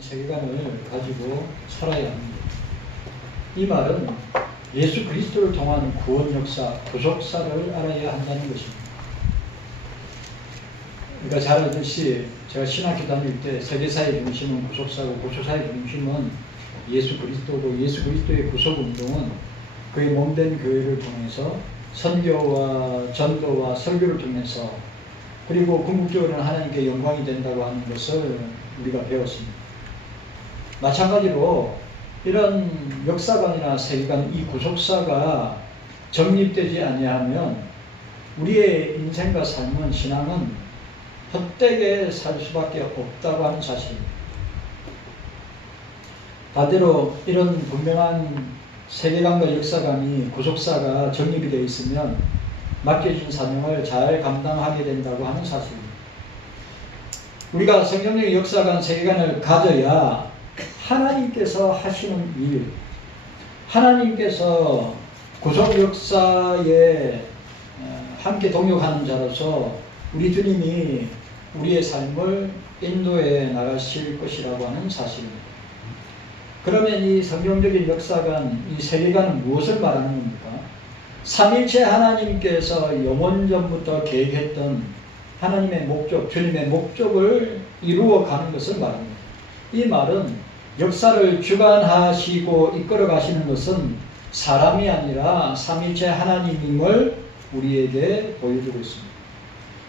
세계관을 가지고 살아야 합니다. 이 말은 예수 그리스도를 통한 구원 역사, 구속사를 알아야 한다는 것입니다. 그러니까 잘 알듯이 제가 신학교 다닐 때 세계사의 중심은 구속사고 구속사의 중심은 예수 그리스도고 예수 그리스도의 구속운동은 그의 몸된 교회를 통해서 선교와 전도와 설교를 통해서 그리고 궁극적으로는 하나님께 영광이 된다고 하는 것을 우리가 배웠습니다. 마찬가지로 이런 역사관이나 세계관, 이 구속사가 정립되지 아니하면 우리의 인생과 삶은, 신앙은 헛되게 살 수밖에 없다고 하는 사실입니다. 반대로 이런 분명한 세계관과 역사관이, 구속사가 정립이 되어 있으면 맡겨진 사명을 잘 감당하게 된다고 하는 사실입니다. 우리가 성경적인 역사관, 세계관을 가져야 하나님께서 하시는 일, 하나님께서 구속 역사에 함께 동역하는 자로서 우리 주님이 우리의 삶을 인도해 나가실 것이라고 하는 사실입니다. 그러면 이 성경적인 역사관, 이 세계관은 무엇을 말하는 겁니까? 삼일체 하나님께서 영원전부터 계획했던 하나님의 목적, 주님의 목적을 이루어가는 것을 말합니다. 이 말은 역사를 주관하시고 이끌어 가시는 것은 사람이 아니라 삼일체 하나님임을 우리에게 보여주고 있습니다.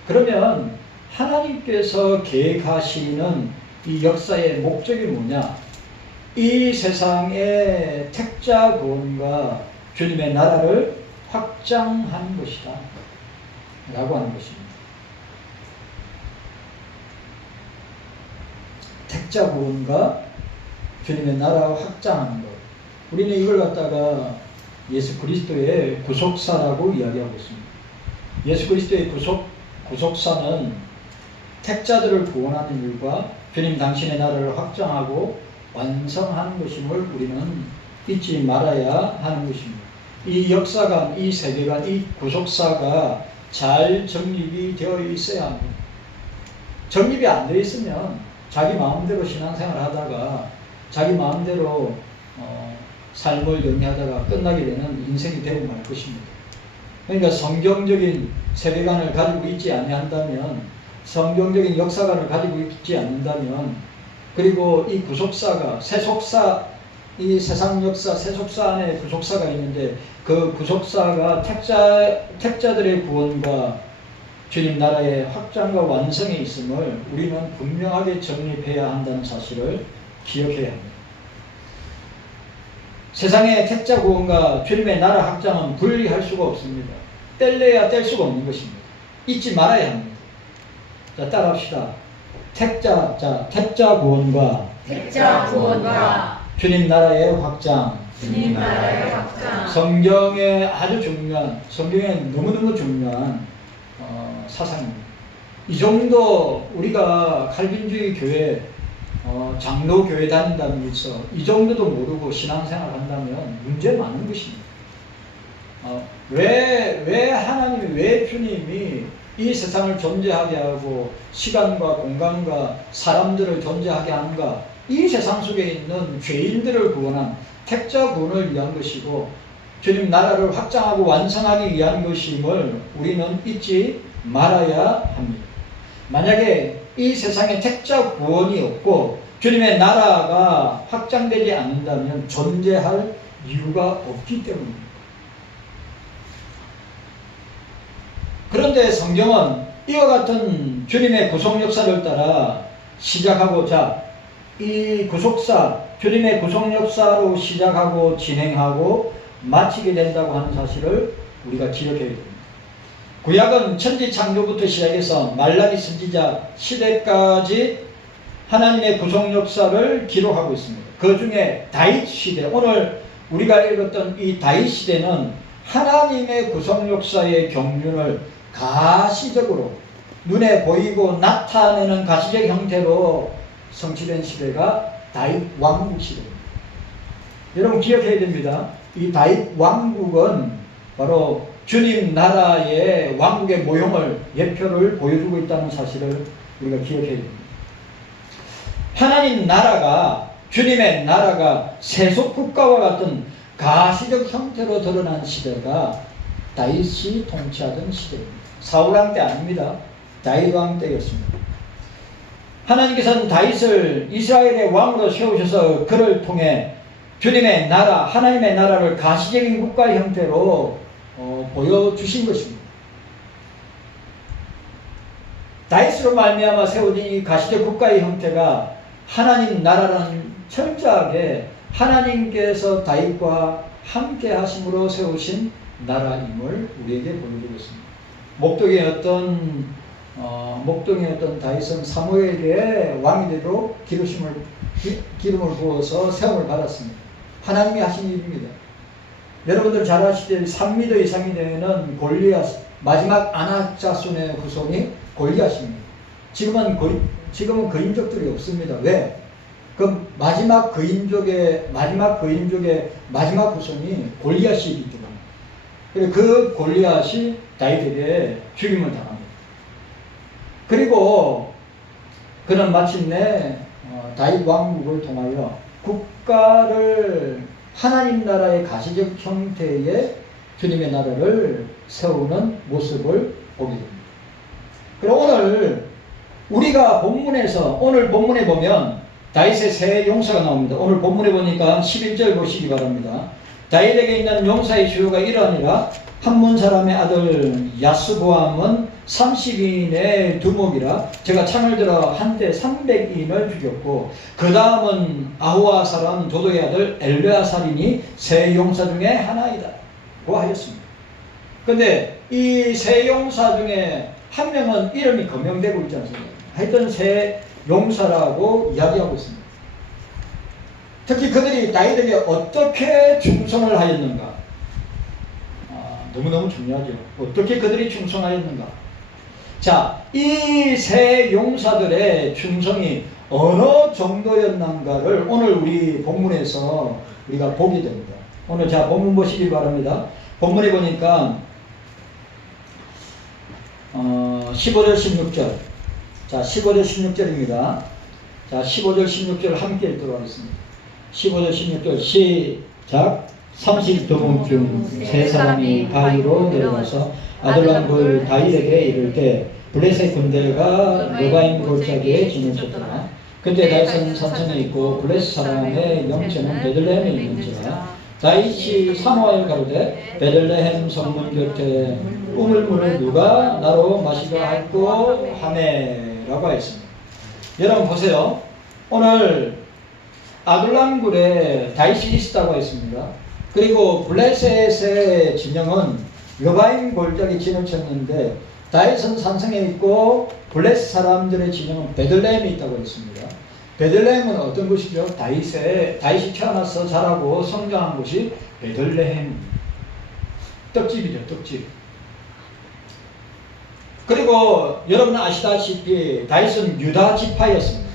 그러면 하나님께서 계획하시는 이 역사의 목적이 뭐냐? 이 세상의 택자 구원과 주님의 나라를 확장하는 것이다 라고 하는 것입니다. 택자 구원과 주님의 나라 확장하는 것. 우리는 이걸 갖다가 예수 그리스도의 구속사라고 이야기하고 있습니다. 예수 그리스도의 구속사는 택자들을 구원하는 일과 주님 당신의 나라를 확장하고 완성하는 것임을 우리는 잊지 말아야 하는 것입니다. 이 역사관, 이 세계관, 이 구속사가 잘 정립이 되어 있어야 합니다. 정립이 안 되어 있으면 자기 마음대로 신앙생활 하다가 자기 마음대로 삶을 영위하다가 끝나게 되는 인생이 되고 말 것입니다. 그러니까 성경적인 세계관을 가지고 있지 아니한다면, 성경적인 역사관을 가지고 있지 않는다면, 그리고 이 구속사가 세속사, 이 세상 역사 세속사 안에 구속사가 있는데 그 구속사가 택자들의 구원과 주님 나라의 확장과 완성에 있음을 우리는 분명하게 정립해야 한다는 사실을 기억해야 합니다. 세상의 택자 구원과 주님의 나라 확장은 분리할 수가 없습니다. 뗄래야 뗄 수가 없는 것입니다. 잊지 말아야 합니다. 자, 따라합시다. 택자 구원과 주님 나라의 확장. 성경에 아주 중요한, 성경에 너무너무 중요한 사상입니다. 이 정도 우리가 칼빈주의 교회 장로교회 다닌다는 것서 이 정도도 모르고 신앙생활 한다면 문제 많은 것입니다. 왜 하나님이, 왜 주님이 이 세상을 존재하게 하고 시간과 공간과 사람들을 존재하게 하는가? 이 세상 속에 있는 죄인들을 구원한 택자 구원을 위한 것이고 주님 나라를 확장하고 완성하기 위한 것임을 우리는 잊지 말아야 합니다. 만약에 이 세상에 택자 구원이 없고 주님의 나라가 확장되지 않는다면 존재할 이유가 없기 때문입니다. 그런데 성경은 이와 같은 주님의 구속 역사를 따라 시작하고자 이 구속사, 주님의 구속 역사로 시작하고 진행하고 마치게 된다고 하는 사실을 우리가 기억해야 됩니다. 구약은 천지 창조부터 시작해서 말라기 선지자 시대까지 하나님의 구속 역사를 기록하고 있습니다. 그 중에 다윗 시대, 오늘 우리가 읽었던 이 다윗 시대는 하나님의 구속 역사의 경륜을 가시적으로 눈에 보이고 나타내는 가시적 형태로 성취된 시대가 다윗 왕국 시대입니다. 여러분 기억해야 됩니다. 이 다윗 왕국은 바로 주님 나라의 왕국의 모형을, 예표를 보여주고 있다는 사실을 우리가 기억해야 됩니다. 하나님 나라가, 주님의 나라가 세속 국가와 같은 가시적 형태로 드러난 시대가 다윗이 통치하던 시대입니다. 사울 왕 때 아닙니다. 다윗 왕 때였습니다. 하나님께서는 다윗을 이스라엘의 왕으로 세우셔서 그를 통해 주님의 나라, 하나님의 나라를 가시적인 국가 형태로 보여주신 것입니다. 다윗으로 말미암아 세워진 이 가시적 국가의 형태가 하나님 나라라는 철저하게 하나님께서 다윗과 함께 하심으로 세우신 나라임을 우리에게 보여주고 있습니다. 목동이었던 다윗은 사무엘에게 왕이 되도록 기름을 부어서 세움을 받았습니다. 하나님이 하신 일입니다. 여러분들 잘 아시듯이 3m 이상이 되는 골리앗, 마지막 아낙 자손의 후손이 골리앗입니다. 지금은 그 인족들이 없습니다. 왜? 그 마지막 그인족의 마지막 후손이 골리앗이기 때문에. 그리고 그 골리앗이 다윗에게 죽임을 당합니다. 그리고 그는 마침내 다윗 왕국을 통하여 국가를 하나님 나라의 가시적 형태의 주님의 나라를 세우는 모습을 보게 됩니다. 그리고 오늘 본문에 보면 다윗의 세 용사가 나옵니다. 오늘 본문에 보니까 11절 보시기 바랍니다. 다윗에게 있는 용사의 수요가 이러하니라. 함문 사람의 아들 야스보암은 30인의 두목이라 제가 창을 들어 한때 300인을 죽였고 그 다음은 아후아 사람 도도의 아들 엘르아살이니 세 용사 중에 하나이다 고 하였습니다. 근데 이 세 용사 중에 한 명은 이름이 거명되고 있지 않습니까? 하여튼 세 용사라고 이야기하고 있습니다. 특히 그들이 다윗에게 어떻게 충성을 하였는가? 너무너무 중요하죠. 어떻게 그들이 충성하였는가? 자, 이 세 용사들의 충성이 어느 정도였는가를 오늘 우리 본문에서 우리가 보게 됩니다. 오늘 자, 본문 보시기 바랍니다. 본문에 보니까 15절 16절. 자, 15절 16절입니다. 자, 15절 16절 함께 읽도록 하겠습니다. 15절 16절 시작. 30도문 중 세 사람이 바위로 내려가서 아둘람굴 다윗에게 이를 때 블레셋 군대가 르바임 골짜기에 진을 쳤더라. 그때 다윗은 산성에 있고 블레셋 사람의 명체는 베들레헴에 있는지라. 다윗이 사모하여 가로되 베들레헴 성문 곁에 우물물을 누가 나로 마시가 할꼬 하매라고 했습니다. 여러분 보세요. 오늘 아둘람굴에 다윗이 있었다고 했습니다. 그리고 블레셋의 진영은 르바임 골짜기 진을 쳤는데 다윗은 산성에 있고 블레셋 사람들의 진영은 베들레헴에 있다고 했습니다. 베들레헴은 어떤 곳이죠? 다윗이 태어나서 자라고 성장한 곳이 베들레헴. 떡집이죠, 떡집. 그리고 여러분 아시다시피 다윗은 유다 지파였습니다.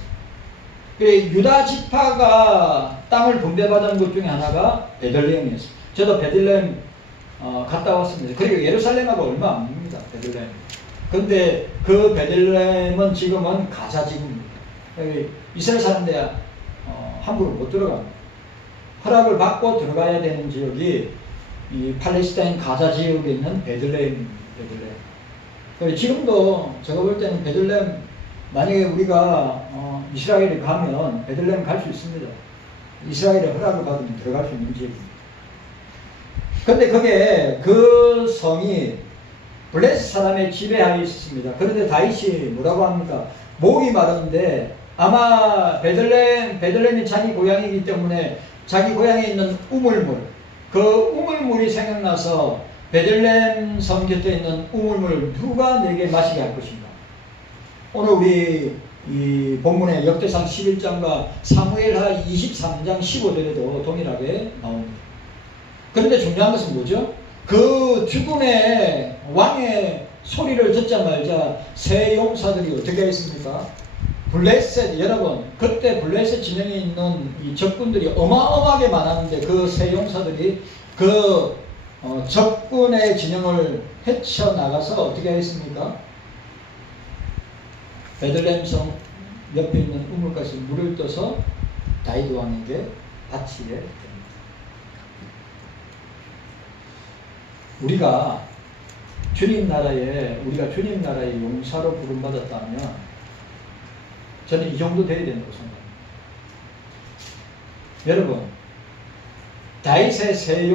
유다 지파가 땅을 분배받은 것 중에 하나가 베들레헴이었습니다. 저도 베들레헴 갔다 왔습니다. 그리고 예루살렘하고 얼마 안 됩니다. 베들레헴. 근데 그 베들레헴은 지금은 가자 지구입니다. 이스라엘 사람들이 함부로 못 들어갑니다. 허락을 받고 들어가야 되는 지역이 이 팔레스타인 가자 지역에 있는 베들레헴입니다. 베들레헴. 지금도 제가 볼 때는 베들레헴 만약에 우리가 이스라엘에 가면 베들레헴 갈 수 있습니다. 이스라엘의 허락을 받으면 들어갈 수 있는 지역입니다. 그런데 그게 그 성이 블레셋 사람의 지배하에 있었습니다. 그런데 다윗이 뭐라고 합니까? 목이 마른데 아마 베들레헴이 자기 고향이기 때문에 자기 고향에 있는 우물물, 그 우물물이 생각나서 베들레헴 성 곁에 있는 우물물 누가 내게 마시게 할 것인가? 오늘 우리 이 본문의 역대상 11장과 사무엘하 23장 15절에도 동일하게 나옵니다. 그런데 중요한 것은 뭐죠? 그 죽음의 왕의 소리를 듣자마자 세 용사들이 어떻게 했습니까? 블레셋, 여러분 그때 블레셋 진영에 있는 이 적군들이 어마어마하게 많았는데 그 세 용사들이 그 적군의 진영을 헤쳐나가서 어떻게 했습니까? 베들레헴 성 옆에 있는 우물가에서 물을 떠서 다윗 왕에게 바치게 됩니다. 우리가 주님 나라의 용사로 부름받았다면 저는 이 정도 돼야 된다고 생각합니다. 여러분, 다윗의 세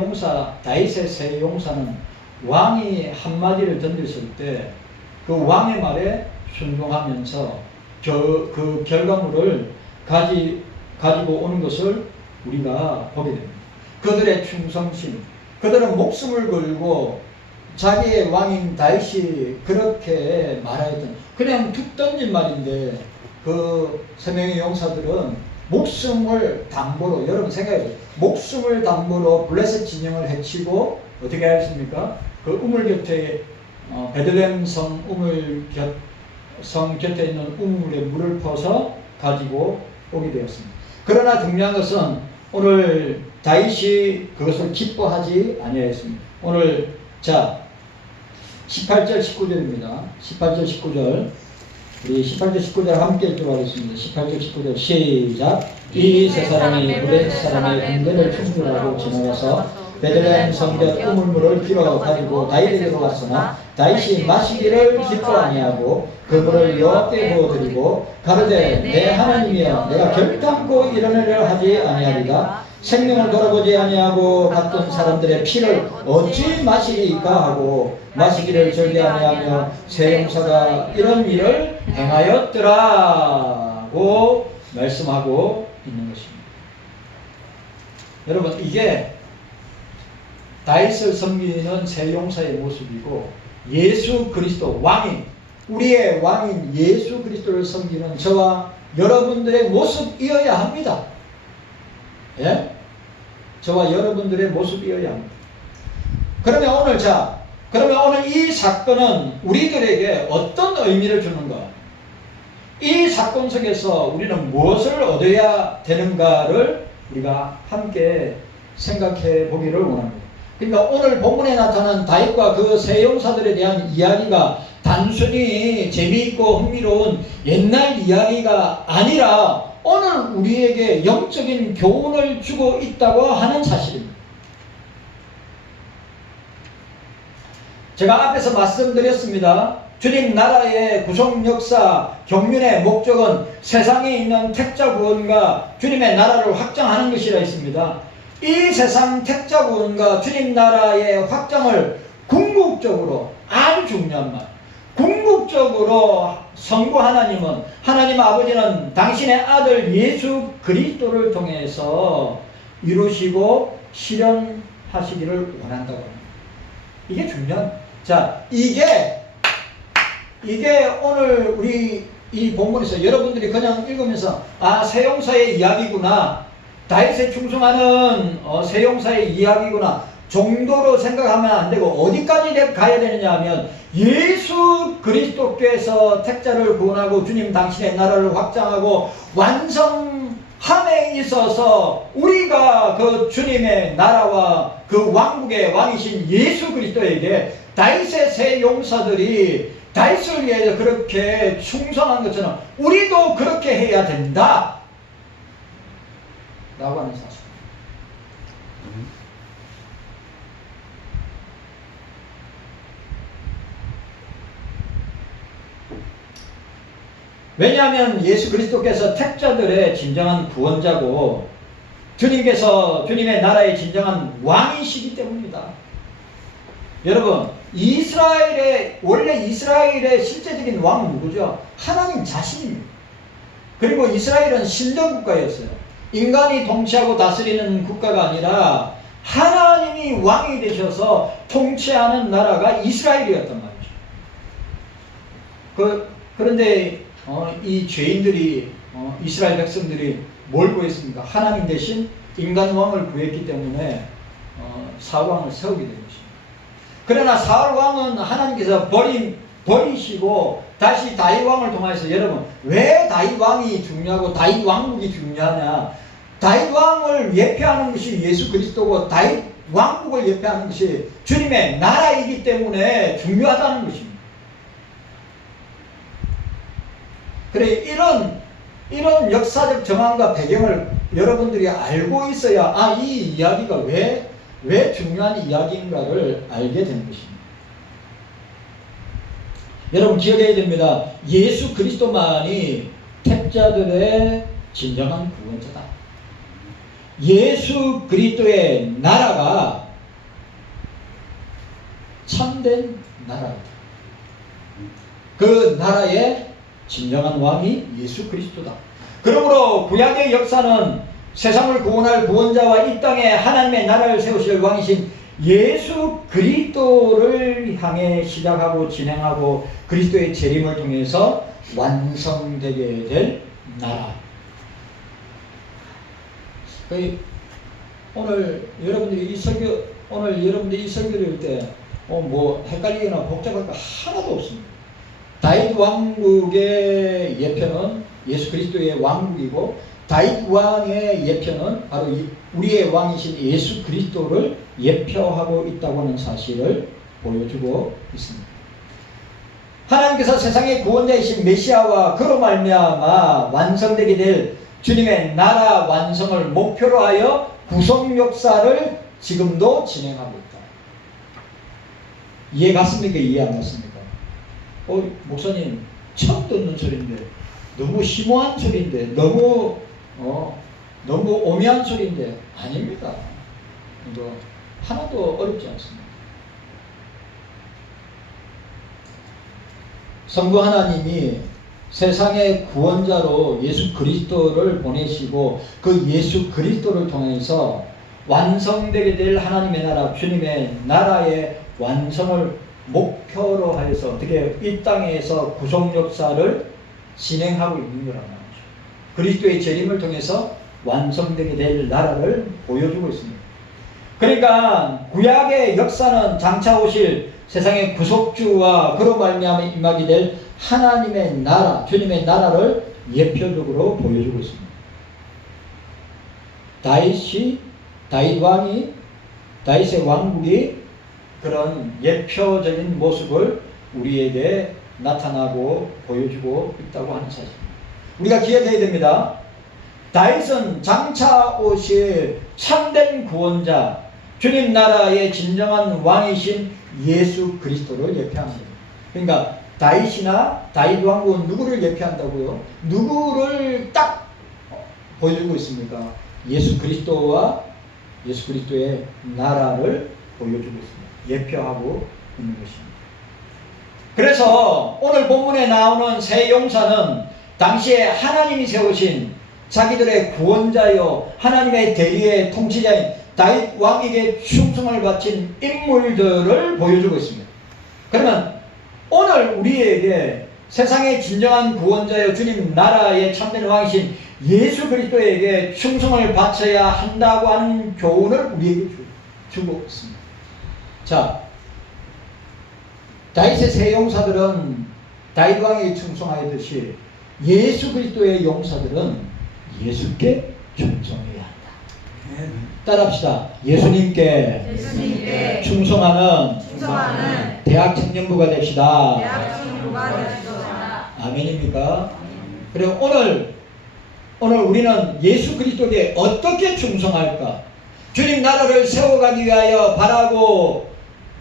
용사는 왕이 한마디를 던졌을 때 그 왕의 말에 순종하면서 그 결과물을 가지고 오는 것을 우리가 보게 됩니다. 그들의 충성심, 그들은 목숨을 걸고 자기의 왕인 다윗이 그렇게 말하였던, 그냥 툭 던진 말인데 그 세 명의 용사들은 목숨을 담보로, 여러분 생각해보세요. 목숨을 담보로 블레셋 진영을 해치고 어떻게 하였습니까? 그 우물 곁에 베들레헴 성 곁에 있는 우물에 물을 퍼서 가지고 오게 되었습니다. 그러나 중요한 것은 오늘 다윗이 그것을 기뻐하지 아니하였습니다. 오늘 자 18절 19절입니다. 18절 19절 우리 18절 19절 함께 읽도록하겠습니다. 18절 19절 시작. 이 세 사람이 블레셋 사람의 군대를 충돌하고 지나가서 베들레헴 성벽 우물물을 길어 가지고 다윗에게로 갔으나 다윗이 마시기를 기뻐 아니하고 그 물을 여호와께 부어드리고 가로되 내 하나님이여 내가 결단코 이러느려 하지 아니하리다. 생명을 돌아보지 아니하고 갔던 사람들의 피를 어찌 마시리까 하고 마시기를 절대 아니하며 세 용사가 이런 일을 행하였더라고 말씀하고 있는 것입니다. 여러분, 이게 다윗을 섬기는 세 용사의 모습이고 예수 그리스도 우리의 왕인 예수 그리스도를 섬기는 저와 여러분들의 모습이어야 합니다. 예? 저와 여러분들의 모습이어야 합니다. 그러면 오늘 이 사건은 우리들에게 어떤 의미를 주는가? 이 사건 속에서 우리는 무엇을 얻어야 되는가를 우리가 함께 생각해 보기를 원합니다. 그러니까 오늘 본문에 나타난 다윗과 그 세 용사들에 대한 이야기가 단순히 재미있고 흥미로운 옛날 이야기가 아니라 오늘 우리에게 영적인 교훈을 주고 있다고 하는 사실입니다. 제가 앞에서 말씀드렸습니다. 주님 나라의 구속 역사, 경륜의 목적은 세상에 있는 택자 구원과 주님의 나라를 확장하는 것이라 했습니다. 이 세상 택자 구원과 주님 나라의 확장을 궁극적으로, 아주 중요한 말, 궁극적으로 성부 하나님 아버지는 당신의 아들 예수 그리스도를 통해서 이루시고 실현하시기를 원한다고 합니다. 이게 중요한. 자, 이게 오늘 우리 이 본문에서 여러분들이 그냥 읽으면서 세 용사의 이야기구나, 다윗에 충성하는 세 용사의 이야기구나 정도로 생각하면 안 되고, 어디까지 가야 되느냐 하면 예수 그리스도께서 택자를 구원하고 주님 당신의 나라를 확장하고 완성함에 있어서 우리가 그 주님의 나라와 그 왕국의 왕이신 예수 그리스도에게 다윗의 세 용사들이 다윗을 위해서 그렇게 충성한 것처럼 우리도 그렇게 해야 된다 라고 하는 사실. 왜냐하면 예수 그리스도께서 택자들의 진정한 구원자고 주님께서 주님의 나라의 진정한 왕이시기 때문입니다. 여러분, 원래 이스라엘의 실제적인 왕은 누구죠? 하나님 자신입니다. 그리고 이스라엘은 신정국가였어요. 인간이 통치하고 다스리는 국가가 아니라 하나님이 왕이 되셔서 통치하는 나라가 이스라엘이었단 말이죠. 그런데 이 죄인들이, 이스라엘 백성들이 뭘 구했습니까? 하나님 대신 인간 왕을 구했기 때문에 사울 왕을 세우게 된 것입니다. 그러나 사울 왕은 하나님께서 버리시고 다시 다윗 왕을 통해서, 여러분, 왜 다윗 왕이 중요하고 다윗 왕국이 중요하냐? 다윗 왕을 예표하는 것이 예수 그리스도고 다윗 왕국을 예표하는 것이 주님의 나라이기 때문에 중요하다는 것입니다. 그래, 이런 역사적 정황과 배경을 여러분들이 알고 있어야 이 이야기가 왜 중요한 이야기인가를 알게 된 것입니다. 여러분 기억해야 됩니다. 예수 그리스도만이 택자들의 진정한 구원자다. 예수 그리스도의 나라가 참된 나라이다. 그 나라의 진정한 왕이 예수 그리스도다. 그러므로 구약의 역사는 세상을 구원할 구원자와 이 땅에 하나님의 나라를 세우실 왕이신 예수 그리스도를 향해 시작하고 진행하고 그리스도의 재림을 통해서 완성되게 될 나라. 오늘 여러분들이 이 설교를 할 때 헷갈리거나 복잡할 거 하나도 없습니다. 다윗 왕국의 예표는 예수 그리스도의 왕국이고 다윗 왕의 예표는 바로 우리의 왕이신 예수 그리스도를 예표하고 있다고 하는 사실을 보여주고 있습니다. 하나님께서 세상의 구원자이신 메시아와 그로 말미암아 완성되게 될 주님의 나라 완성을 목표로 하여 구속 역사를 지금도 진행하고 있다. 이해 갔습니까? 이해 안 갔습니까? 목사님 처음 듣는 소리인데 너무 심오한 소리인데 너무 오묘한 소리인데 아닙니다. 이거 하나도 어렵지 않습니다. 성부 하나님이 세상의 구원자로 예수 그리스도를 보내시고 그 예수 그리스도를 통해서 완성되게 될 하나님의 나라, 주님의 나라의 완성을 목표로 하여서 어떻게 이 땅에서 구속 역사를 진행하고 있는 거란 말이죠. 그리스도의 재림을 통해서 완성되게 될 나라를 보여주고 있습니다. 그러니까 구약의 역사는 장차 오실 세상의 구속주와 그로 말미암아 임하게 될 하나님의 나라, 주님의 나라를 예표적으로 보여주고 있습니다. 다윗 왕이, 다윗의 왕국이 그런 예표적인 모습을 우리에게 나타나고 보여주고 있다고 하는 사실입니다. 우리가 기억해야 됩니다. 다윗은 장차 오실 참된 구원자, 주님 나라의 진정한 왕이신 예수 그리스도를 예표합니다. 그러니까 다윗 왕국은 누구를 예표한다고요? 누구를 딱 보여주고 있습니까? 예수 그리스도와 예수 그리스도의 나라를 보여주고 있습니다. 예표하고 있는 것입니다. 그래서 오늘 본문에 나오는 세 용사는 당시에 하나님이 세우신 자기들의 구원자요 하나님의 대리의 통치자인 다윗 왕에게 충성을 바친 인물들을 보여주고 있습니다. 그러면 오늘 우리에게 세상의 진정한 구원자여 주님 나라의 참된 왕이신 예수 그리스도에게 충성을 바쳐야 한다고 하는 교훈을 우리에게 주고 있습니다. 자, 다윗의 세 용사들은 다윗 왕에게 충성하였듯이 예수 그리스도의 용사들은 예수께 충성해야 한다. 따라합시다. 예수님께 충성하는 대학 청년부가 됩시다. 아멘입니까? 그리고 오늘 우리는 예수 그리스도에게 어떻게 충성할까? 주님 나라를 세워가기 위하여 바라고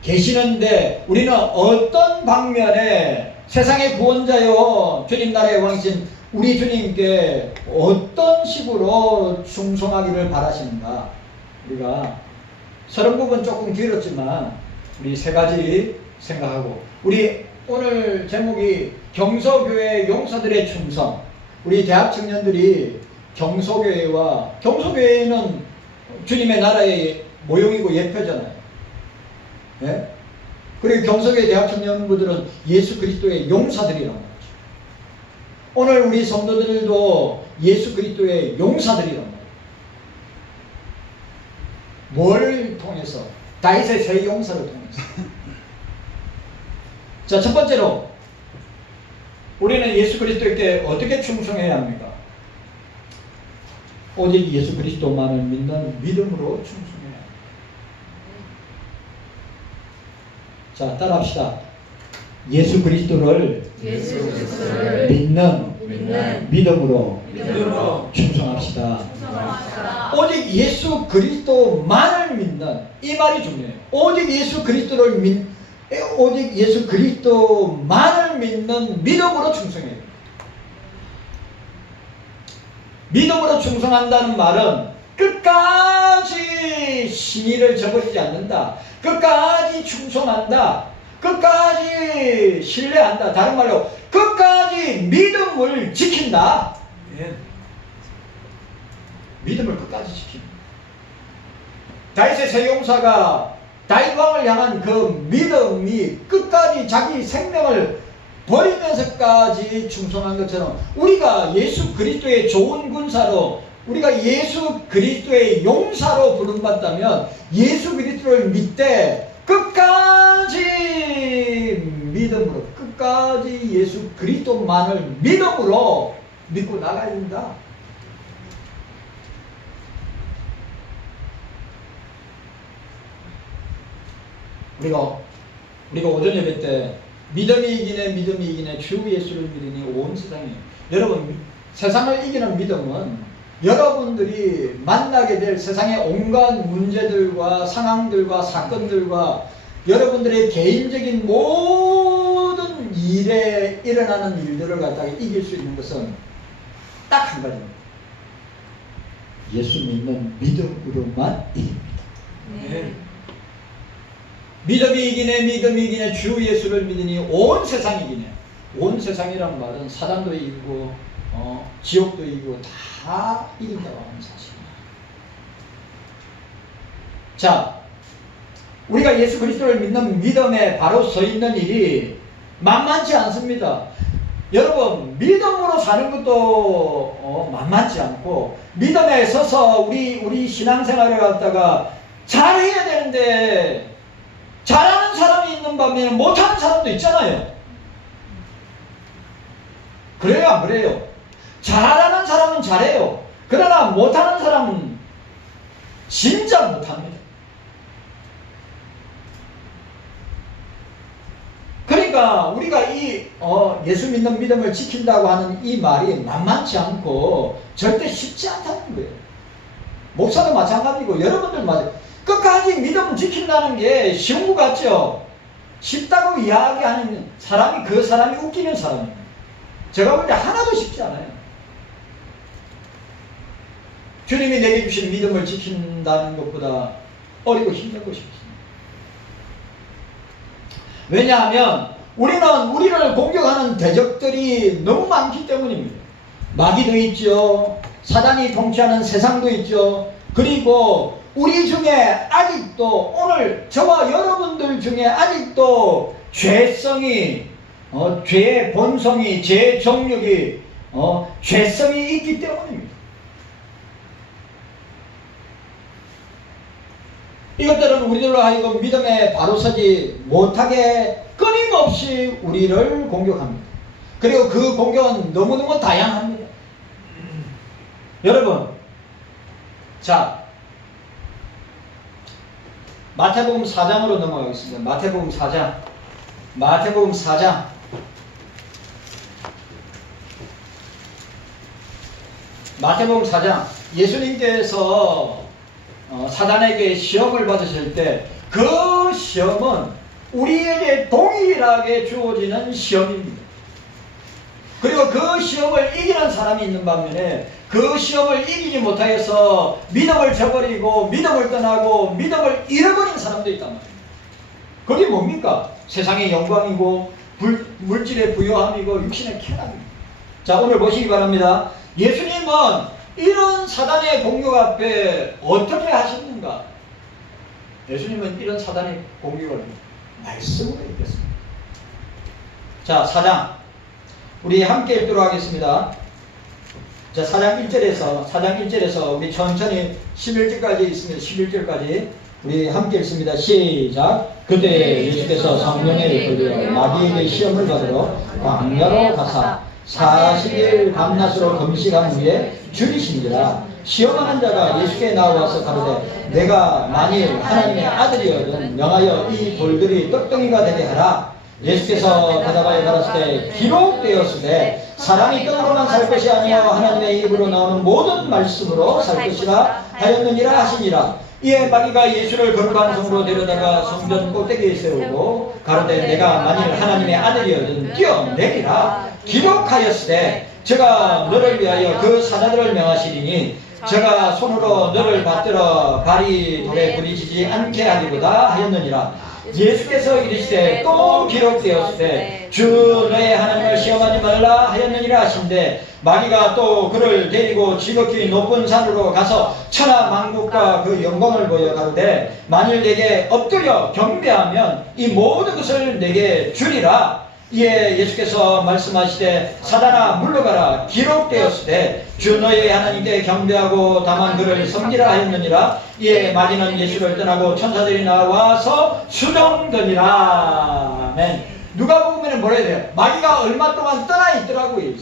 계시는데 우리는 어떤 방면에 세상의 구원자요 주님 나라의 왕이신 우리 주님께 어떤 식으로 충성하기를 바라시는가? 우리가 서른 부분 조금 길었지만 우리 세 가지 생각하고 우리 오늘 제목이 경서교회 용사들의 충성. 우리 대학 청년들이 경서교회는 주님의 나라의 모형이고 예표잖아요. 네? 그리고 경서교회 대학 청년부들은 예수 그리스도의 용사들이란 말이죠. 오늘 우리 성도들도 예수 그리스도의 용사들이란 말이에요. 뭘 통해서? 다윗의 세 용사를 통해서. 자, 첫 번째로 우리는 예수 그리스도에게 어떻게 충성해야 합니까? 오직 예수 그리스도만을 믿는 믿음으로 충성해야 합니다. 자, 따라합시다. 예수 그리스도를 믿는 믿음으로 믿음으로 충성합시다. 충성합시다. 오직 예수 그리스도만을 믿는, 이 말이 중요해요. 오직 예수 그리스도만을 믿는 믿음으로 충성해야 돼요. 믿음으로 충성한다는 말은 끝까지 신의를 저버리지 않는다. 끝까지 충성한다. 끝까지 신뢰한다. 다른 말로 끝까지 믿음을 지킨다. 믿음을 끝까지 지킨다. 다윗의 세용사가 다윗 왕을 향한 그 믿음이 끝까지 자기 생명을 버리면서까지 충성한 것처럼 우리가 예수 그리스도의 좋은 군사로, 우리가 예수 그리스도의 용사로 부름받다면 예수 그리스도를 믿되 끝까지 믿음으로, 끝까지 예수 그리스도만을 믿음으로 믿고 나가야 된다. 우리가 오전 예배 때 믿음이 이기네 주 예수를 믿으니 온 세상이. 여러분, 세상을 이기는 믿음은 여러분들이 만나게 될 세상의 온갖 문제들과 상황들과 사건들과 여러분들의 개인적인 모든 일에 일어나는 일들을 갖다가 이길 수 있는 것은 딱 한 가지입니다. 예수 믿는 믿음으로만 이깁니다. 네. 믿음이 이기네 주 예수를 믿으니 온 세상이 이기네. 온 세상이란 말은 사단도 이기고 지옥도 이기고 다 이긴다고 하는 사실입니다. 자, 우리가 예수 그리스도를 믿는 믿음에 바로 서 있는 일이 만만치 않습니다. 여러분, 믿음으로 사는 것도 만만치 않고, 믿음에 서서 우리 신앙생활을 갖다가 잘해야 되는데 잘하는 사람이 있는 반면에 못하는 사람도 있잖아요. 그래요, 안 그래요? 잘하는 사람은 잘해요. 그러나 못하는 사람은 진짜 못합니다. 그러니까 우리가 이 예수 믿는 믿음을 지킨다고 하는 이 말이 만만치 않고 절대 쉽지 않다는 거예요. 목사도 마찬가지고 여러분들 마찬가지고. 끝까지 믿음 지킨다는 게 쉬운 것 같죠? 쉽다고 이야기하는 사람이 그 사람이 웃기는 사람입니다. 제가 볼 때 하나도 쉽지 않아요. 주님이 내게 주신 믿음을 지킨다는 것보다 어리고 힘든 것이 없습니다. 왜냐하면 우리는 우리를 공격하는 대적들이 너무 많기 때문입니다. 마귀도 있죠. 사단이 통치하는 세상도 있죠. 그리고 우리 중에 아직도, 오늘 저와 여러분들 중에 아직도 죄성이, 죄의 본성이, 죄의 정욕이, 죄성이 있기 때문입니다. 이것들은 우리들로 하여금 믿음에 바로 서지 못하게 끊임없이 우리를 공격합니다. 그리고 그 공격은 너무너무 다양합니다. 여러분, 자, 마태복음 4장으로 넘어가겠습니다. 마태복음 4장. 마태복음 4장. 마태복음 4장. 예수님께서 사단에게 시험을 받으실 때 그 시험은 우리에게 동일하게 주어지는 시험입니다. 그리고 그 시험을 이기는 사람이 있는 반면에 그 시험을 이기지 못하여서 믿음을 저버리고 믿음을 떠나고 믿음을 잃어버린 사람도 있단 말입니다. 그게 뭡니까? 세상의 영광이고 물질의 부요함이고 육신의 쾌락입니다. 자, 오늘 보시기 바랍니다. 예수님은 이런 사단의 공격 앞에 어떻게 하셨는가? 예수님은 이런 사단의 공격을 말씀으로 이겼습니다. 자, 4장. 우리 함께 읽도록 하겠습니다. 자, 4장 1절에서 우리 천천히 11절까지 있습니다. 11절까지 우리 함께 읽습니다. 시작. 그때 예수께서 성령에 걸려 마귀에게 시험을 받으러 광야로 가사 40일 밤낮으로 금식한 후에 줄이신지라. 시험하는 자가 예수께 나와서 가로되 내가 만일 하나님의 아들이거든 명하여 이 돌들이 떡덩이가 되게 하라. 예수께서 대답하여 가라사대 기록되었으되 사람이 떡으로만 살 것이 아니요 하나님의 입으로 나오는 모든 말씀으로 살 것이라 하였느니라 하시니라. 이에 마귀가 예수를 거룩한 성으로 데려다가 성전 꼭대기에 세우고 가로되 내가 만일 하나님의 아들이거든 뛰어내리라 기록하였으되 저가 너를 위하여 그 사자들을 명하시리니 저가 손으로 너를 받들어 발이 돌에 부딪히지 않게 하리로다 하였느니라. 예수께서 이르시되 또 기록되었으되 주 너의 하나님을 시험하지 말라 하였느니라 하신데 마귀가 또 그를 데리고 지극히 높은 산으로 가서 천하 만국과 그 영광을 보여 가로되 만일 내게 엎드려 경배하면 이 모든 것을 내게 주리라. 이에 예수께서 말씀하시되 사단아 물러가라 기록되었으되 주 너의 하나님께 경배하고 다만 그를 섬기라 하였느니라. 이에 마귀는 예수를 떠나고 천사들이 나와서 수종더니라. 아멘. 누가복음에는 뭐라 해야 돼요? 마귀가 얼마 동안 떠나 있더라고요.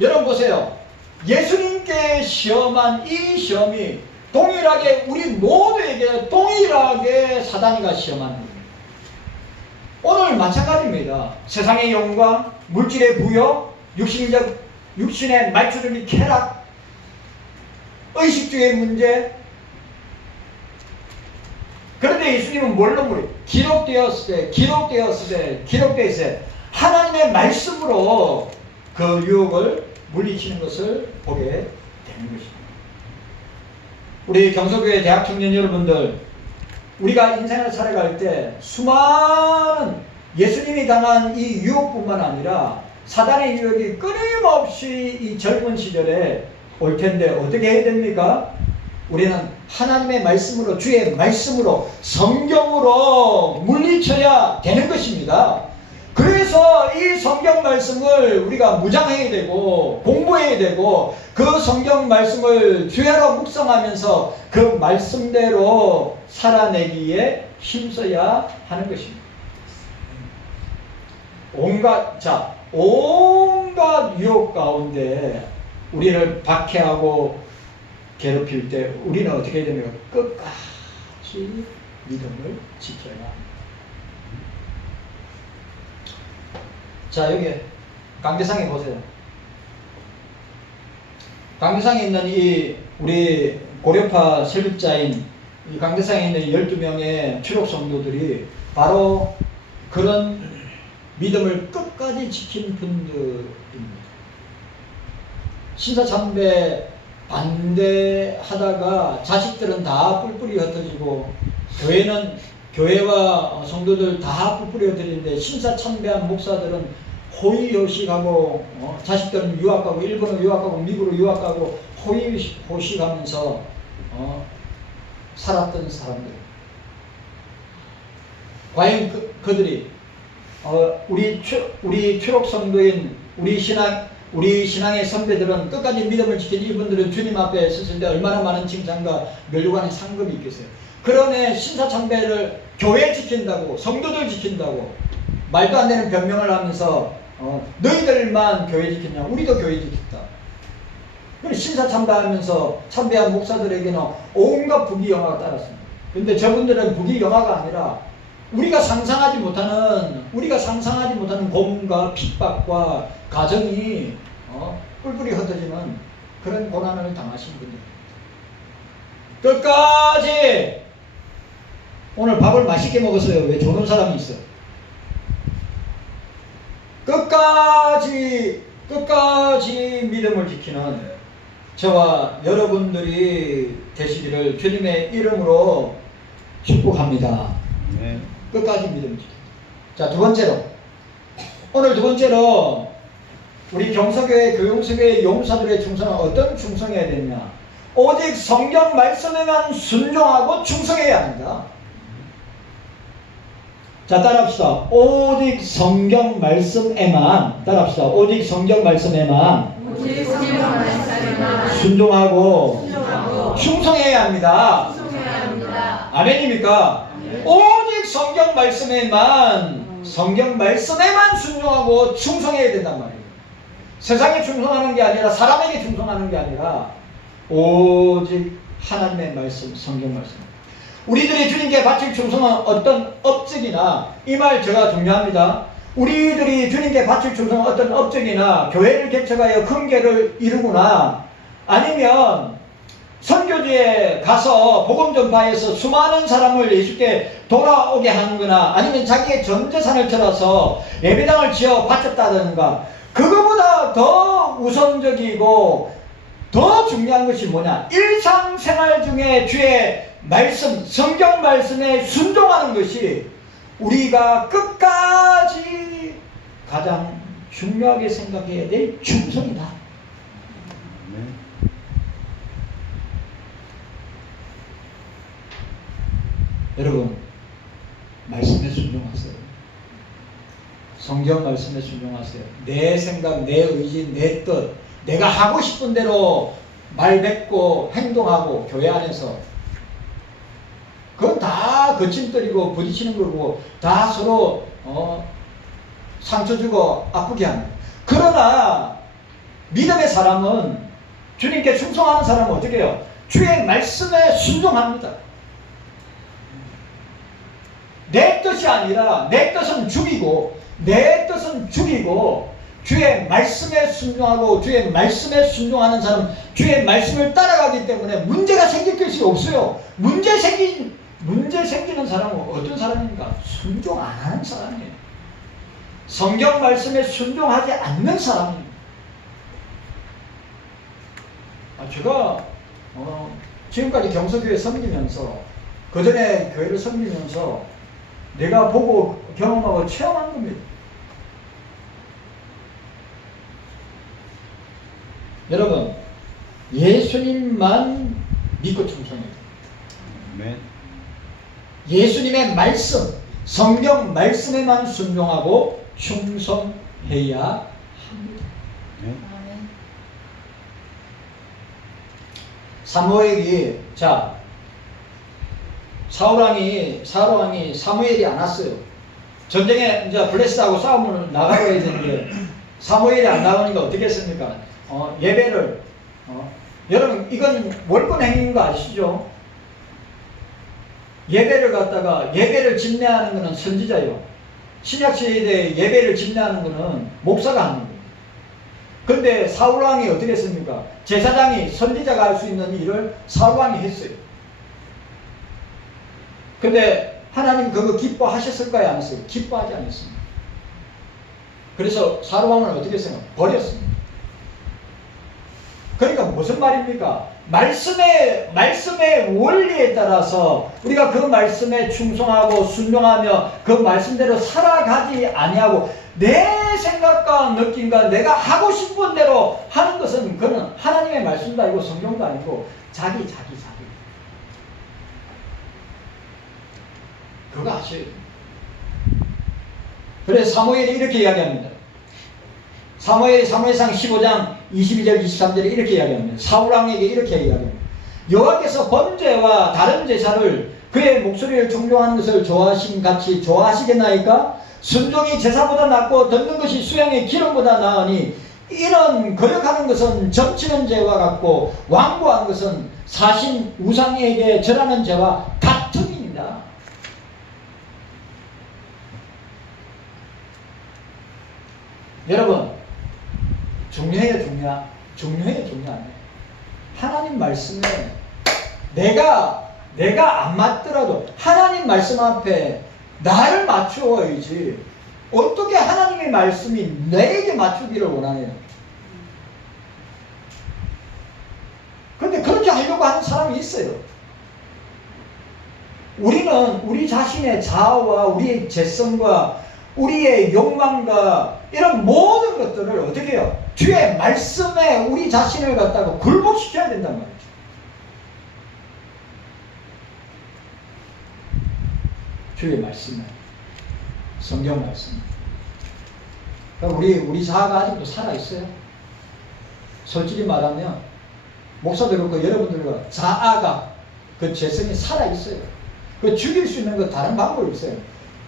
여러분 보세요. 예수님께 시험한 이 시험이 동일하게 우리 모두에게 동일하게 사단이가 시험하는 거예요. 오늘 마찬가지입니다. 세상의 영광, 물질의 부여, 육신의 말초적인 쾌락, 의식주의 문제. 그런데 예수님은 뭘로 물어요? 기록되었으되 하나님의 말씀으로 그 유혹을 물리치는 것을 보게 되는 것입니다. 우리 경서교회 대학 청년 여러분들, 우리가 인생을 살아갈 때 수많은 예수님이 당한 이 유혹뿐만 아니라 사단의 유혹이 끊임없이 이 젊은 시절에 올 텐데 어떻게 해야 됩니까? 우리는 하나님의 말씀으로, 주의 말씀으로, 성경으로 물리쳐야 되는 것입니다. 그래서 이 성경 말씀을 우리가 무장해야 되고 공부해야 되고 그 성경 말씀을 주야로 묵상하면서 그 말씀대로 살아내기에 힘써야 하는 것입니다. 온갖 유혹 가운데 우리를 박해하고 괴롭힐 때 우리는 어떻게 해야 됩니까? 끝까지 믿음을 지켜야 합니다. 자, 여기 강대상에 보세요. 강대상에 있는 이 우리 고려파 설립자인 이 강대상에 있는 12명의 추록 성도들이 바로 그런 믿음을 끝까지 지킨 분들입니다. 신사참배 반대하다가 자식들은 다 뿔뿔이 흩어지고 교회와 성도들 다 뿔뿔이 흩어지는데 신사참배한 목사들은 호의호식하고 자식들은 유학가고 일본으로 유학가고 미국으로 유학가고 호의호식하면서 살았던 사람들. 과연 그들이 우리 추록 성도인 우리 신앙의 선배들은 끝까지 믿음을 지킨 이분들은 주님 앞에 섰을 때 얼마나 많은 칭찬과 멸류관의 상급이 있겠어요. 그러네 신사참배를 교회 지킨다고 성도들 지킨다고 말도 안 되는 변명을 하면서 너희들만 교회 지켰냐? 우리도 교회 지켰다. 신사참배하면서 참배한 목사들에게는 온갖 부귀영화가 따랐습니다. 그런데 저분들은 부귀영화가 아니라 우리가 상상하지 못하는 고문과 핍박과 가정이 뿔뿔이 흩어지는 그런 고난을 당하신 분들입니다. 끝까지 오늘 밥을 맛있게 먹었어요. 왜 조는 사람이 있어? 끝까지 믿음을 지키는 저와 여러분들이 되시기를 주님의 이름으로 축복합니다. 네. 끝까지 믿음을 지킵니다. 자, 오늘 두 번째로 우리 경서교회, 교용서교회 용사들의 충성은 어떤 충성해야 되냐? 오직 성경 말씀에만 순종하고 충성해야 합니다. 자, 따라합시다. 오직 성경 말씀에만 순종하고 충성해야 합니다. 아멘입니까? 오직 성경 말씀에만 순종하고 충성해야 된단 말이에요. 세상에 충성하는 게 아니라 사람에게 충성하는 게 아니라 오직 하나님의 말씀, 성경 말씀. 우리들이 주님께 바칠 충성은 어떤 업적이나, 이 말 제가 중요합니다. 우리들이 주님께 바칠 충성은 어떤 업적이나 교회를 개척하여 큰계를 이루거나 아니면 선교지에 가서 복음 전파해서 수많은 사람을 예수께 돌아오게 하는 거나 아니면 자기의 전 재산을 들어서 예배당을 지어 바쳤다든가, 그거보다 더 우선적이고 더 중요한 것이 뭐냐? 일상생활 중에 주의 말씀, 성경 말씀에 순종하는 것이 우리가 끝까지 가장 중요하게 생각해야 될 충성이다. 여러분, 말씀에 순종하세요. 성경 말씀에 순종하세요. 내 생각, 내 의지, 내 뜻, 내가 하고 싶은 대로 말 뱉고 행동하고 교회 안에서, 그건 다 거침돌이고 부딪히는 거고 다 서로 상처 주고 아프게 하는 거예요. 그러나 믿음의 사람은, 주님께 충성하는 사람은 어떻게 해요? 주의 말씀에 순종합니다. 내 뜻이 아니라, 내 뜻은 죽이고 주의 말씀에 순종하고 주의 말씀에 순종하는 사람, 주의 말씀을 따라가기 때문에 문제가 생길 것이 없어요. 문제 생기는 사람은 어떤 사람입니까? 순종 안 하는 사람이에요. 성경 말씀에 순종하지 않는 사람입니다. 제가 지금까지 경서교회 섬기면서, 그 전에 교회를 섬기면서 내가 보고 경험하고 체험한 겁니다. 여러분, 예수님만 믿고 충성해야 돼요. 예수님의 말씀, 성경 말씀에만 순종하고 충성해야 합니다. 사무엘이, 사울왕이 사무엘이 안 왔어요. 전쟁에 이제 블레셋하고 싸움을 나가야 되는데 사무엘이 안 나오니까 어떻게 했습니까? 예배를, 여러분, 이건 월권 행위인 거 아시죠? 예배를 집례하는 것은 선지자요. 신약시대에 예배를 집례하는 것은 목사가 하는 거예요. 근데 사울왕이 어떻게 했습니까? 제사장이, 선지자가 할 수 있는 일을 사울왕이 했어요. 근데 하나님 그거 기뻐하셨을까요? 안 했어요? 기뻐하지 않았습니다. 그래서 사울왕은 어떻게 했어요? 버렸습니다. 그러니까 무슨 말입니까? 말씀의 원리에 따라서 우리가 그 말씀에 충성하고 순종하며 그 말씀대로 살아가지 아니하고 내 생각과 느낌과 내가 하고 싶은 대로 하는 것은, 그는 하나님의 말씀도 아니고 성경도 아니고 자기. 그거 아셔야 됩니다. 그래서 사무엘이 이렇게 이야기합니다. 사무엘상 15장 22절 23절에 이렇게 이야기합니다. 사울왕에게 이렇게 이야기합니다. 여호와께서 번제와 다른 제사를 그의 목소리를 존경하는 것을 좋아하신 같이 좋아하시겠나이까? 순종이 제사보다 낫고 듣는 것이 수양의 기름보다 나으니 이런 거역하는 것은 점치는 죄와 같고 완고한 것은 사신 우상에게 절하는 죄와 같음이니라. 여러분, 중요해요, 중요해요. 하나님 말씀에 내가 안 맞더라도 하나님 말씀 앞에 나를 맞추어야지. 어떻게 하나님의 말씀이 내게 맞추기를 원하네요. 근데 그렇게 하려고 하는 사람이 있어요. 우리는 우리 자신의 자아와 우리의 재성과 우리의 욕망과 이런 모든 것들을 어떻게 해요? 주의 말씀에 우리 자신을 갖다가 굴복시켜야 된단 말이죠. 주의 말씀에, 성경 말씀. 그러니까 우리 자아가 아직도 살아있어요. 솔직히 말하면 목사들과 여러분들과 자아가, 그 재성이 살아있어요. 그 죽일 수 있는 거 다른 방법이 없어요.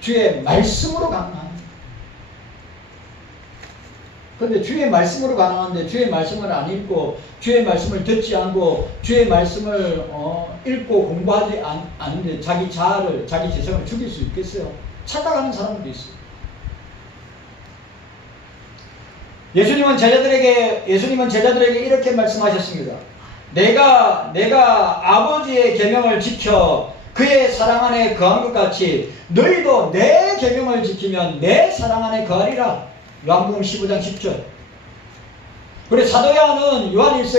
주의 말씀으로 강화합니다. 근데 주의 말씀으로 가능한데 주의 말씀을 안 읽고 주의 말씀을 듣지 않고 주의 말씀을 읽고 공부하지 않는데 자기 자아를 자기 재성을 죽일 수 있겠어요? 착각하는 사람도 있어요. 예수님은 제자들에게 이렇게 말씀하셨습니다. 내가 아버지의 계명을 지켜 그의 사랑 안에 거한 것 같이 너희도 내 계명을 지키면 내 사랑 안에 거하리라. 요한복음 15장 10절. 그래 사도 요한은 요한일서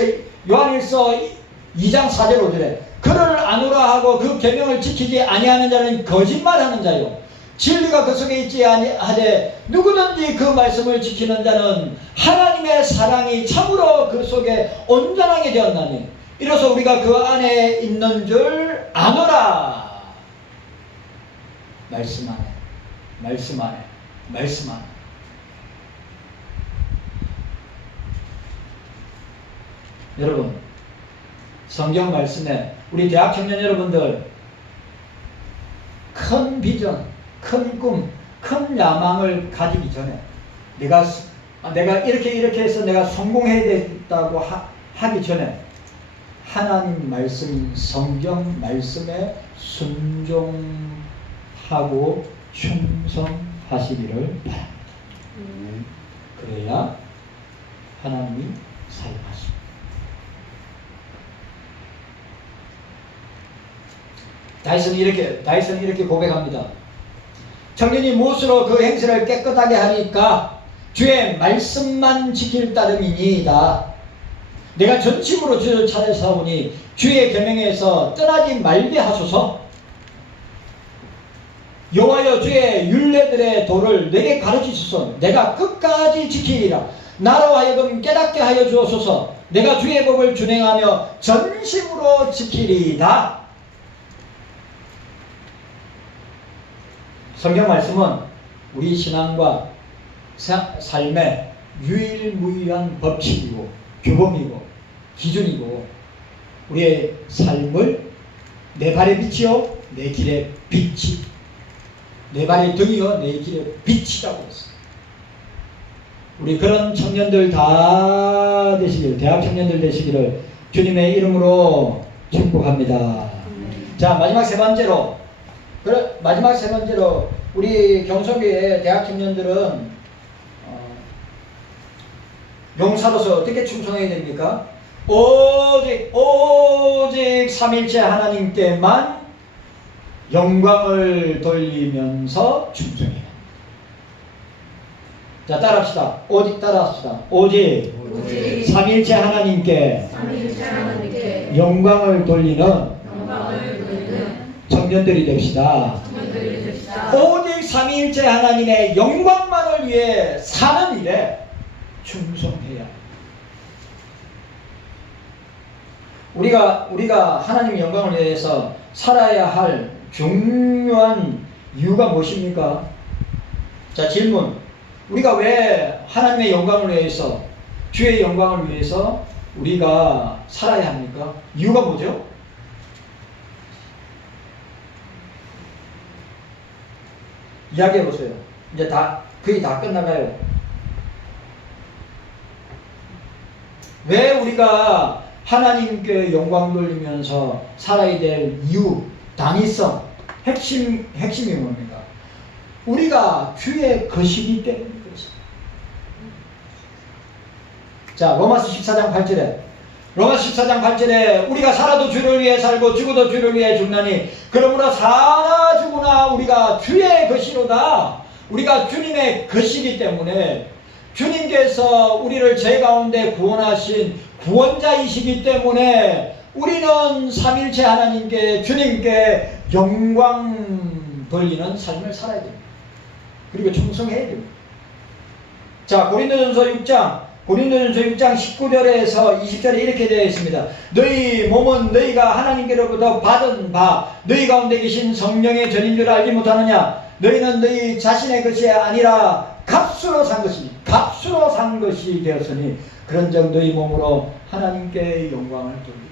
2장 4절 5절에 그를 아노라 하고 그 계명을 지키지 아니하는 자는 거짓말하는 자요 진리가 그 속에 있지 아니하되 누구든지 그 말씀을 지키는 자는 하나님의 사랑이 참으로 그 속에 온전하게 되었나니 이로써 우리가 그 안에 있는 줄 아노라. 말씀 안에 여러분, 성경 말씀에 우리 대학 청년 여러분들 큰 비전, 큰 꿈, 큰 야망을 가지기 전에 내가 이렇게 해서 내가 성공해야 되겠다고 하기 전에 하나님 말씀, 성경 말씀에 순종하고 충성하시기를 바랍니다. 그래야 하나님이 사용하십니다. 다이슨이 이렇게 고백합니다. 청년이 무엇으로 그 행실을 깨끗하게 하니까 주의 말씀만 지킬 따름이니이다. 내가 전심으로 주를 찾아사오니 주의 계명에서 떠나지 말게 하소서. 여호와여 주의 율례들의 도를 내게 가르치소서. 내가 끝까지 지키리라. 나로 하여금 깨닫게 하여 주옵소서. 내가 주의 법을 준행하며 전심으로 지키리이다. 성경 말씀은 우리 신앙과 삶의 유일무이한 법칙이고 규범이고 기준이고 우리의 삶을 내 발의 빛이요 내 길의 빛이 내 발의 등이요 내 길의 빛이라고 했어요. 우리 그런 청년들 다 되시길, 대학 청년들 되시기를 주님의 이름으로 축복합니다. 자, 마지막 세 번째로 우리 경성교회 대학 청년들은 용사로서 어떻게 충성해야 됩니까? 오직 삼일체 하나님께만 영광을 돌리면서 충성해야 합니다. 자, 따라합시다. 오직 삼일체 하나님께 영광을 돌리는 청년들이 됩시다. 오직 삼위일체 하나님의 영광만을 위해 사는 일에 충성해야 합니다. 우리가 하나님의 영광을 위해서 살아야 할 중요한 이유가 무엇입니까? 자, 질문. 우리가 왜 하나님의 영광을 위해서, 주의 영광을 위해서 우리가 살아야 합니까? 이유가 뭐죠? 이야기해 보세요. 이제 거의 다 끝나가요. 왜 우리가 하나님께 영광 돌리면서 살아야 될 이유, 당위성, 핵심이 뭡니까? 우리가 주의 것이기 때문인 것입니다. 자, 로마서 14장 8절에 우리가 살아도 주를 위해 살고 죽어도 주를 위해 죽나니 그러므로 사나 죽으나 우리가 주의 것이로다. 우리가 주님의 것이기 때문에 주님께서 우리를 죄 가운데 구원하신 구원자이시기 때문에 우리는 삼일체 하나님께 주님께 영광 돌리는 삶을 살아야 됩니다. 그리고 충성해야 됩니다. 자, 고린도전서 6장 19절에서 20절에 이렇게 되어 있습니다. 너희 몸은 너희가 하나님께로부터 받은 바 너희 가운데 계신 성령의 전인 줄 알지 못하느냐? 너희는 너희 자신의 것이 아니라 값으로 산 것이 되었으니 그런즉 너희 몸으로 하나님께 영광을 돌리라.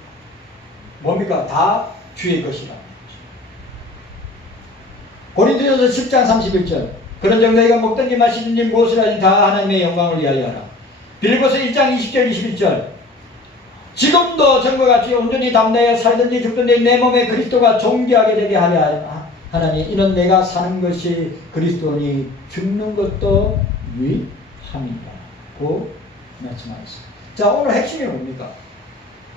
뭡니까? 다 주의 것이라. 고린도전서 10장 31절 그런즉 너희가 먹든지 마시든지 무엇을 하든지 다 하나님의 영광을 위하여 하라. 빌립보서 1장 20절 21절 지금도 전과 같이 온전히 담대하여 살든지 죽든지 내 몸에 그리스도가 존귀하게 되게 하려 하나니 이는 내가 사는 것이 그리스도니 죽는 것도 유익함이라고 말씀하셨습니다. 자, 오늘 핵심이 뭡니까?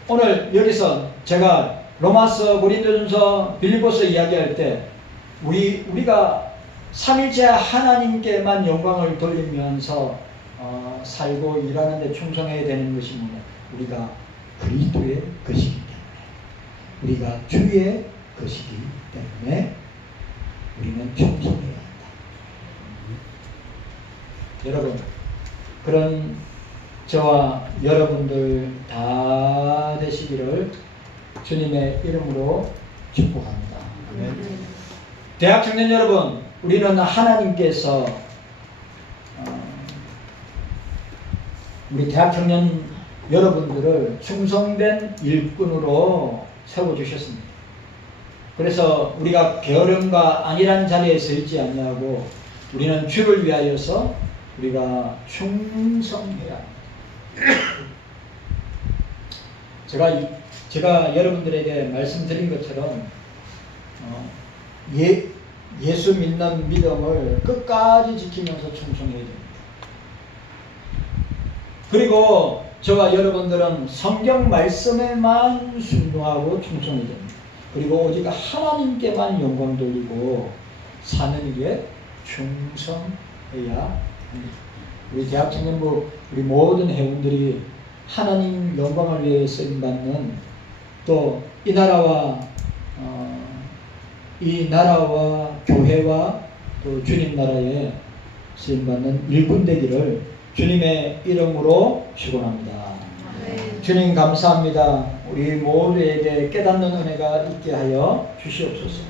오늘 여기서 제가 로마서, 고린도전서, 빌립보서 이야기할 때 우리가 삼일째 하나님께만 영광을 돌리면서 살고 일하는 데 충성해야 되는 것이 뭐냐? 우리가 그리스도의 것이기 때문에, 우리가 주의 것이기 때문에 우리는 충성해야 한다. 여러분, 그런 저와 여러분들 다 되시기를 주님의 이름으로 축복합니다. 대학 청년 여러분, 우리는 하나님께서 우리 대학 청년 여러분들을 충성된 일꾼으로 세워주셨습니다. 그래서 우리가 게으름과 안일한 자리에 서 있지 않냐고 우리는 주를 위하여서 우리가 충성해야 합니다. 제가 여러분들에게 말씀드린 것처럼 예수 믿는 믿음을 끝까지 지키면서 충성해야 됩니다. 그리고 저와 여러분들은 성경 말씀에만 순종하고 충성해야 됩니다. 그리고 오직 하나님께만 영광 돌리고 사는 게 충성해야 합니다. 우리 대학 청년부 우리 모든 회원들이 하나님 영광을 위해 쓰임받는 또 이 나라와 교회와 또 주님 나라에 쓰임받는 일꾼 되기를 주님의 이름으로 축원합니다. 주님 감사합니다. 우리 모두에게 깨닫는 은혜가 있게 하여 주시옵소서.